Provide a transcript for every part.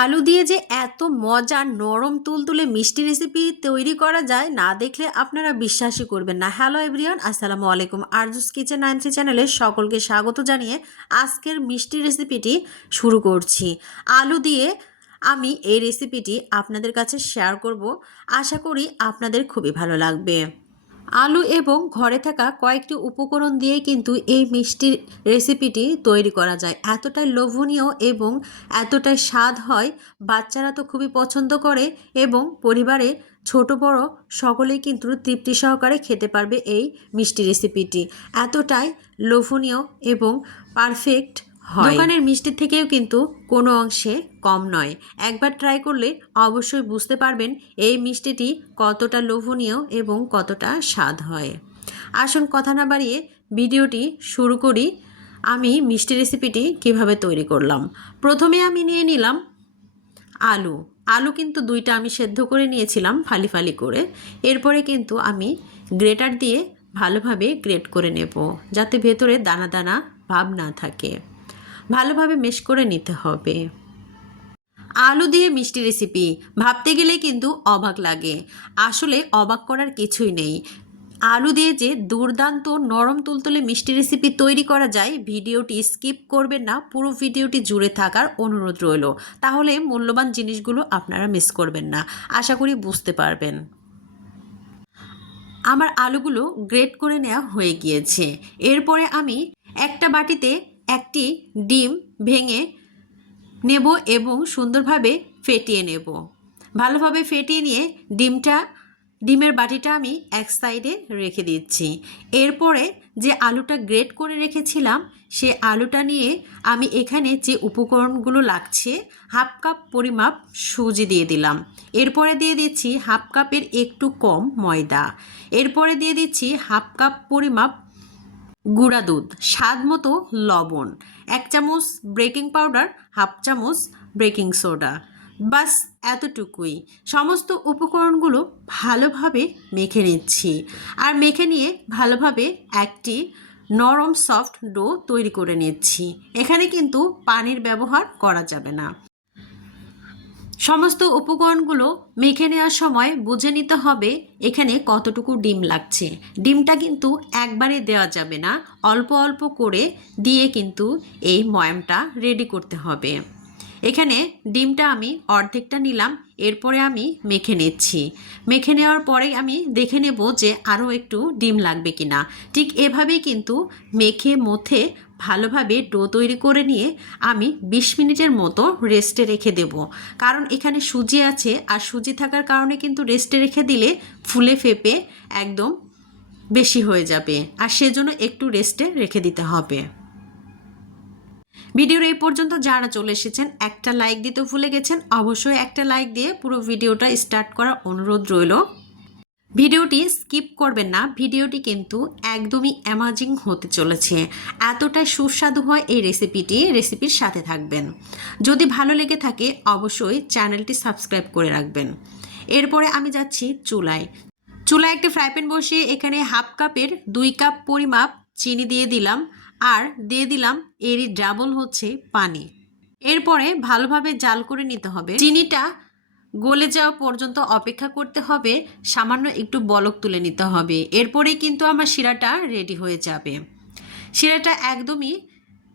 আলু দিয়ে যে এত মজার নরম তুলতুলে মিষ্টি রেসিপি তৈরি করা যায় না দেখলে আপনারা বিশ্বাসই করবেন না। হ্যালো এভরিওয়ান, আসসালামু আলাইকুম। আরজুস কিচেন 93 চ্যানেলে সকলকে স্বাগত জানিয়ে আজকের মিষ্টি রেসিপিটি শুরু করছি। আলু দিয়ে আমি এই রেসিপিটি আপনাদের কাছে শেয়ার করব। আশা করি আপনাদের খুবই ভালো লাগবে। আলু এবং ঘরে থাকা কয়েকটি উপকরণ দিয়ে কিন্তু এই মিষ্টির রেসিপিটি তৈরি করা যায়। এতটাই লোভনীয় এবং এতটাই স্বাদ হয়, বাচ্চারা তো খুবই পছন্দ করে এবং পরিবারে ছোট বড় সকলেই কিন্তু তৃপ্তি সহকারে খেতে পারবে এই মিষ্টি রেসিপিটি। এতটাই লোভনীয় এবং পারফেক্ট হয়। দোকানের মিষ্টির থেকেও কিন্তু কোনো অংশে কম নয়। একবার ট্রাই করলে অবশ্যই বুঝতে পারবেন এই মিষ্টিটি কতটা লোভনীয় এবং কতটা স্বাদ হয়। আসুন কথা না বাড়িয়ে ভিডিওটি শুরু করি। আমি মিষ্টি রেসিপিটি কিভাবে তৈরি করলাম। প্রথমে আমি নিয়ে নিলাম আলু কিন্তু দুইটা আমি সেদ্ধ করে নিয়েছিলাম ফালি ফালি করে। এরপরে কিন্তু আমি গ্রেটার দিয়ে ভালোভাবে গ্রেট করে নেব, যাতে ভেতরে দানা দানা ভাব না থাকে। ভালোভাবে মেশ করে নিতে হবে। আলু দিয়ে মিষ্টি রেসিপি ভাবতে গেলে কিন্তু অবাক লাগে, আসলে অবাক করার কিছুই নেই। আলু দিয়ে যে দুর্দান্ত নরম তুলতুলে মিষ্টি রেসিপি তৈরি করা যায়, ভিডিওটি স্কিপ করবেন না, পুরো ভিডিওটি জুড়ে থাকার অনুরোধ রইল। তাহলে মূল্যবান জিনিসগুলো আপনারা মিস করবেন না। আশা করি বুঝতে পারবেন। আমার আলুগুলো গ্রেট করে নেওয়া হয়ে গিয়েছে। এরপরে আমি একটা বাটিতে একটি ডিম ভেঙে নেব এবং সুন্দরভাবে ফেটিয়ে নেব। ভালোভাবে ফেটিয়ে নিয়ে ডিমের বাটিটা আমি এক সাইডে রেখে দিচ্ছি। এরপরে যে আলুটা গ্রেট করে রেখেছিলাম সে আলুটা নিয়ে আমি এখানে যে উপকরণগুলো লাগছে, হাফ কাপ পরিমাপ সুজি দিয়ে দিলাম। এরপরে দিয়ে দিচ্ছি হাফ কাপের একটু কম ময়দা। এরপরে দিয়ে দিচ্ছি হাফ কাপ পরিমাপ গুঁড়া দুধ, স্বাদ মতো লবণ, 1 চামচ বেকিং পাউডার, হাফ চামচ বেকিং সোডা। বাস এতটুকুই। সমস্ত উপকরণগুলো ভালোভাবে মেখে নিচ্ছি। আর মেখে নিয়ে ভালোভাবে একটি নরম সফট ডো তৈরি করে নিচ্ছি। এখানে কিন্তু পানির ব্যবহার করা যাবে না। সমস্ত উপকরণগুলো মেখে নেওয়ার সময় বুঝে নিতে হবে এখানে কতটুকু ডিম লাগছে। ডিমটা কিন্তু একবারে দেওয়া যাবে না, অল্প অল্প করে দিয়ে কিন্তু এই ময়ামটা রেডি করতে হবে। এখানে ডিমটা আমি অর্ধেকটা নিলাম। এরপরে আমি মেখে নিচ্ছি। মেখে নেওয়ার পরে আমি দেখে নেব যে আরও একটু ডিম লাগবে কিনা। ঠিক এভাবেই কিন্তু মেখে মথে ভালোভাবে ডো তৈরি করে নিয়ে আমি 20 মিনিটের মতো রেস্টে রেখে দেব। কারণ এখানে সুজি আছে, আর সুজি থাকার কারণে কিন্তু রেস্টে রেখে দিলে ফুলে ফেপে একদম বেশি হয়ে যাবে, আর সেজন্য একটু রেস্টে রেখে দিতে হবে। ভিডিওর এই পর্যন্ত যারা চলে এসেছেন একটা লাইক দিতে ভুলে গেছেন, অবশ্যই একটা লাইক দিয়ে পুরো ভিডিওটা স্টার্ট করার অনুরোধ রইল। ভিডিওটি স্কিপ করবেন না, ভিডিওটি কিন্তু একদমই অ্যামাজিং হতে চলেছে। এতটাই সুস্বাদু হয় এই রেসিপির সাথে থাকবেন। যদি ভালো লেগে থাকে অবশ্যই চ্যানেলটি সাবস্ক্রাইব করে রাখবেন। এরপরে আমি যাচ্ছি চুলায় একটি ফ্রাই প্যান বসিয়ে এখানে হাফ কাপের 2 কাপ পরিমাপ চিনি দিয়ে দিলাম, আর দিয়ে দিলাম এরই ডাবল হচ্ছে পানি। এরপরে ভালোভাবে জাল করে নিতে হবে। চিনিটা গলে যাওয়া পর্যন্ত অপেক্ষা করতে হবে, সামান্য একটু বলক তুলে নিতে হবে। এরপরেই কিন্তু আমার শিরাটা রেডি হয়ে যাবে। শিরাটা একদমই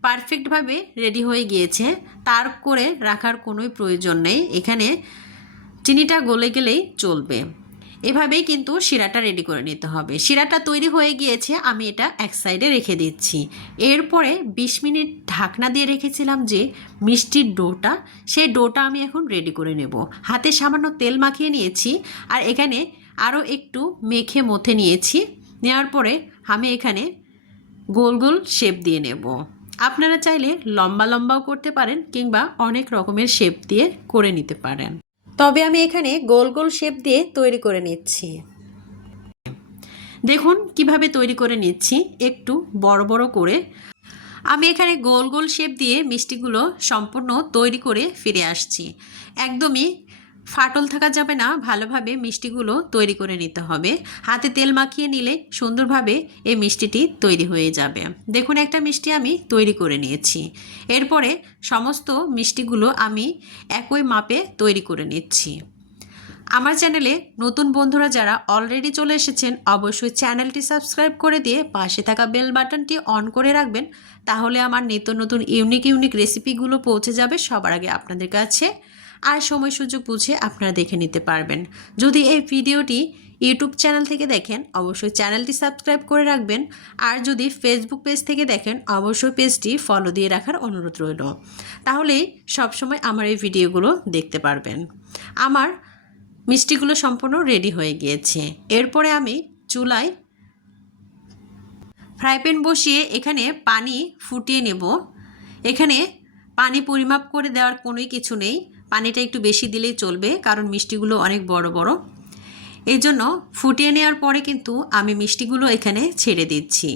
পারফেক্টভাবে রেডি হয়ে গিয়েছে, তার করে রাখার কোনোই প্রয়োজন নেই। এখানে চিনিটা গলে গেলেই চলবে। এভাবেই কিন্তু শিরাটা রেডি করে নিতে হবে। শিরাটা তৈরি হয়ে গিয়েছে, আমি এটা এক সাইডে রেখে দিচ্ছি। এরপরে 20 মিনিট ঢাকনা দিয়ে রেখেছিলাম যে মিষ্টির ডোটা, সেই ডোটা আমি এখন রেডি করে নেব। হাতে সামান্য তেল মাখিয়ে নিয়েছি, আর এখানে আরও একটু মেখে মথে নিয়েছি। নেওয়ার পরে আমি এখানে গোল গোল শেপ দিয়ে নেব। আপনারা চাইলে লম্বা লম্বাও করতে পারেন, কিংবা অনেক রকমের শেপ দিয়ে করে নিতে পারেন। তবে আমি এখানে গোল গোল শেপ দিয়ে তৈরি করে নিচ্ছি। দেখুন কিভাবে তৈরি করে নিচ্ছি, একটু বড় বড় করে। আমি এখানে গোল গোল শেপ দিয়ে মিষ্টিগুলো সম্পূর্ণ তৈরি করে ফিরে আসছি। একদমই ফাটল থাকা যাবে না, ভালোভাবে মিষ্টিগুলো তৈরি করে নিতে হবে। হাতে তেল মাখিয়ে নিলে সুন্দরভাবে এই মিষ্টিটি তৈরি হয়ে যাবে। দেখুন একটা মিষ্টি আমি তৈরি করে নিয়েছি। এরপরে সমস্ত মিষ্টিগুলো আমি একই মাপে তৈরি করে নিচ্ছি। আমার চ্যানেলে নতুন বন্ধুরা যারা অলরেডি চলে এসেছেন অবশ্যই চ্যানেলটি সাবস্ক্রাইব করে দিয়ে পাশে থাকা বেল বাটনটি অন করে রাখবেন, তাহলে আমার নিত্য নতুন ইউনিক রেসিপিগুলো পৌঁছে যাবে সবার আগে আপনাদের কাছে, আর সময় সুযোগ বুঝে আপনারা দেখে নিতে পারবেন। যদি এই ভিডিওটি ইউটিউব চ্যানেল থেকে দেখেন অবশ্যই চ্যানেলটি সাবস্ক্রাইব করে রাখবেন, আর যদি ফেসবুক পেজ থেকে দেখেন অবশ্যই পেজটি ফলো দিয়ে রাখার অনুরোধ রইল, তাহলেই সবসময় আমার এই ভিডিওগুলো দেখতে পারবেন। আমার মিষ্টিগুলো সম্পূর্ণ রেডি হয়ে গিয়েছে। এরপরে আমি চুলায় ফ্রাই প্যান বসিয়ে এখানে পানি ফুটিয়ে নেব। এখানে পানি পরিমাপ করে দেওয়ার কোনোই কিছু নেই, পানিটা একটু বেশি দিলেই চলবে, কারণ মিষ্টিগুলো অনেক বড় বড়। এই জন্য ফুটিয়ে নেওয়ার পরে কিন্তু আমি মিষ্টিগুলো এখানে ছেড়ে দিচ্ছি,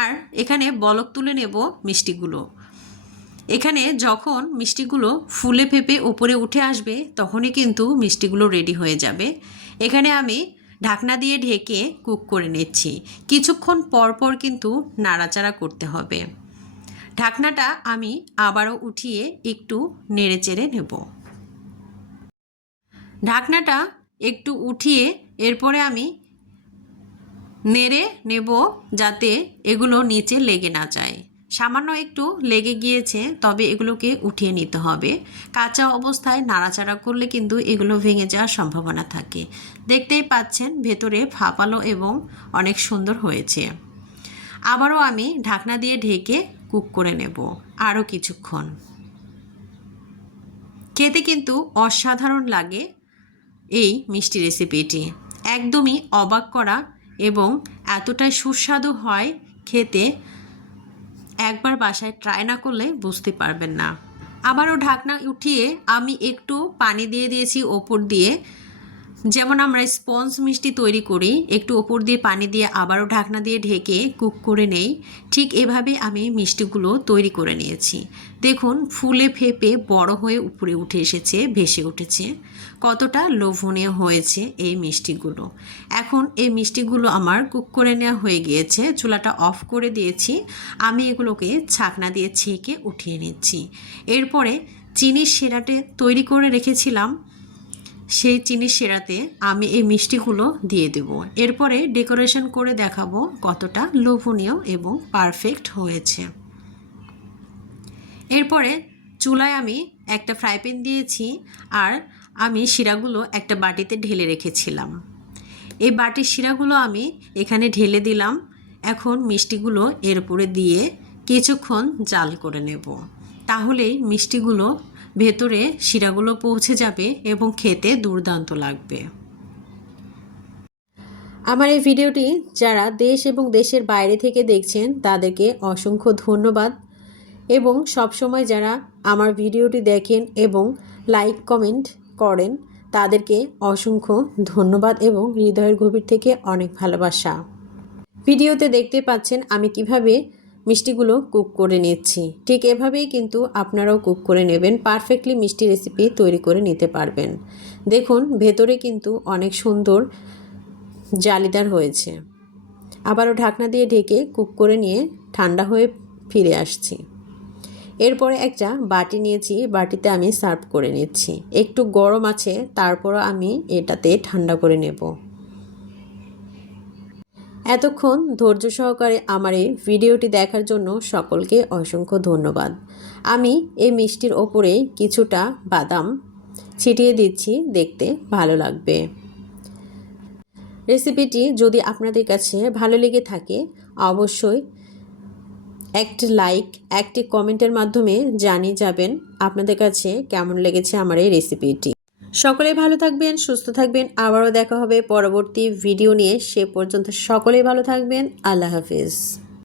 আর এখানে বলক তুলে নেব মিষ্টিগুলো। এখানে যখন মিষ্টিগুলো ফুলে ফেপে উপরে উঠে আসবে তখনই কিন্তু মিষ্টিগুলো রেডি হয়ে যাবে। এখানে আমি ঢাকনা দিয়ে ঢেকে কুক করে নিচ্ছি। কিছুক্ষণ পর পর কিন্তু নাড়াচাড়া করতে হবে। ঢাকনাটা আমি আবারও উঠিয়ে একটু নেড়েচেড়ে নেব। ঢাকনাটা একটু উঠিয়ে এরপরে আমি নেড়ে নেব যাতে এগুলো নিচে লেগে না যায়। সামান্য একটু লেগে গিয়েছে, তবে এগুলোকে উঠিয়ে নিতে হবে। কাঁচা অবস্থায় নাড়াচাড়া করলে কিন্তু এগুলো ভেঙে যাওয়ার সম্ভাবনা থাকে। দেখতেই পাচ্ছেন ভেতরে ফাঁপালো এবং অনেক সুন্দর হয়েছে। আবারও আমি ঢাকনা দিয়ে ঢেকে কুক করে নেব আরও কিছুক্ষণ। খেতে কিন্তু অসাধারণ লাগে এই মিষ্টি রেসিপিটি, একদমই অবাক করা এবং এতটাই সুস্বাদু হয় খেতে, একবার বাসায় ট্রাই না করলে বুঝতে পারবেন না। আবারও ঢাকনা উঠিয়ে আমি একটু পানি দিয়ে দিয়েছি ওপর দিয়ে, যেমন আমরা স্পঞ্জ মিষ্টি তৈরি করি, একটু ওপর দিয়ে পানি দিয়ে আবারও ঢাকনা দিয়ে ঢেকে কুক করে নেই। ঠিক এভাবে আমি মিষ্টিগুলো তৈরি করে নিয়েছি। দেখুন ফুলে ফেপে বড় হয়ে উপরে উঠে এসেছে, ভেসে উঠেছে। কতটা লোভনীয় হয়েছে এই মিষ্টিগুলো। এখন এই মিষ্টিগুলো আমার কুক করে নেওয়া হয়ে গিয়েছে, চুলাটা অফ করে দিয়েছি। আমি এগুলোকে ছাকনা দিয়ে ছেঁকে উঠিয়ে নিচ্ছি। এরপরে চিনির শিরাটা তৈরি করে রেখেছিলাম, সেই চিনির শিরাতে আমি এই মিষ্টিগুলো দিয়ে দেব। এরপরে ডেকোরেশন করে দেখাবো কতটা লোভনীয় এবং পারফেক্ট হয়েছে। এরপরে চুলায় আমি একটা ফ্রাই প্যান দিয়েছি, আর আমি শিরাগুলো একটা বাটিতে ঢেলে রেখেছিলাম। এই বাটির শিরাগুলো আমি এখানে ঢেলে দিলাম। এখন মিষ্টিগুলো এর উপরে দিয়ে কিছুক্ষণ জাল করে নেব, তাহলেই মিষ্টিগুলো ভেতরে শিরাগুলো পৌঁছে যাবে এবং খেতে দুর্দান্ত লাগবে। আমার এই ভিডিওটি যারা দেশ এবং দেশের বাইরে থেকে দেখছেন তাদেরকে অসংখ্য ধন্যবাদ, এবং সবসময় যারা আমার ভিডিওটি দেখেন এবং লাইক কমেন্ট করেন তাদেরকে অসংখ্য ধন্যবাদ এবং হৃদয়ের গভীর থেকে অনেক ভালোবাসা। ভিডিওতে দেখতে পাচ্ছেন আমি কিভাবে মিষ্টিগুলো কুক করে নিচ্ছি, ঠিক এভাবেই কিন্তু আপনারাও কুক করে নেবেন, পারফেক্টলি মিষ্টি রেসিপি তৈরি করে নিতে পারবেন। দেখুন ভেতরে কিন্তু অনেক সুন্দর জালিদার হয়েছে। আবারও ঢাকনা দিয়ে ঢেকে কুক করে নিয়ে ঠান্ডা হয়ে ফিরে আসছি। এরপরে একটা বাটি নিয়েছি, বাটিতে আমি সার্ভ করে নিচ্ছি। একটু গরম আছে, তারপরও আমি এটাতে ঠান্ডা করে নেব। এতক্ষণ ধৈর্য সহকারে আমার এই ভিডিওটি দেখার জন্য সকলকে অসংখ্য ধন্যবাদ। আমি এই মিষ্টির ওপরে কিছুটা বাদাম ছিটিয়ে দিচ্ছি, দেখতে ভালো লাগবে। রেসিপিটি যদি আপনাদের কাছে ভালো লেগে থাকে অবশ্যই একটি লাইক, একটি কমেন্টের মাধ্যমে জানিয়ে যাবেন আপনাদের কাছে কেমন লেগেছে আমার এই রেসিপিটি। সকলে ভালো থাকবেন, সুস্থ থাকবেন। আবারও দেখা হবে পরবর্তী ভিডিও নিয়ে। সে পর্যন্ত সকলেই ভালো থাকবেন। আল্লাহ হাফিজ।